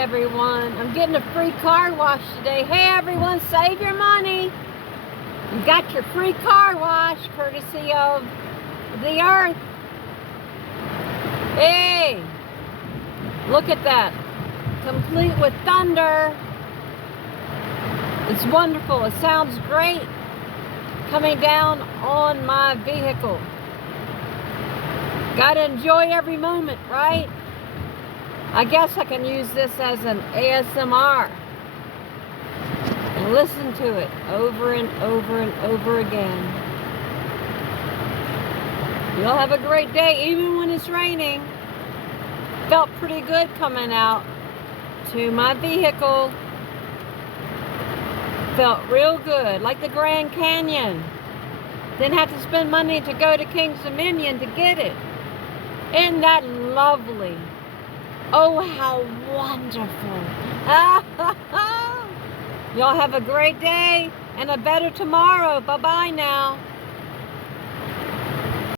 everyone. I'm getting a free car wash today. Hey everyone, save your money. You got your free car wash courtesy of the earth. Hey, look at that. Complete with thunder. It's wonderful. It sounds great coming down on my vehicle. Gotta enjoy every moment, right? I guess I can use this as an ASMR and listen to it over and over and over again. You'll have a great day even when it's raining. Felt pretty good coming out to my vehicle. Felt real good, like the Grand Canyon. Didn't have to spend money to go to King's Dominion to get it. Isn't that lovely? Oh, how wonderful. Y'all have a great day and a better tomorrow. Bye-bye now.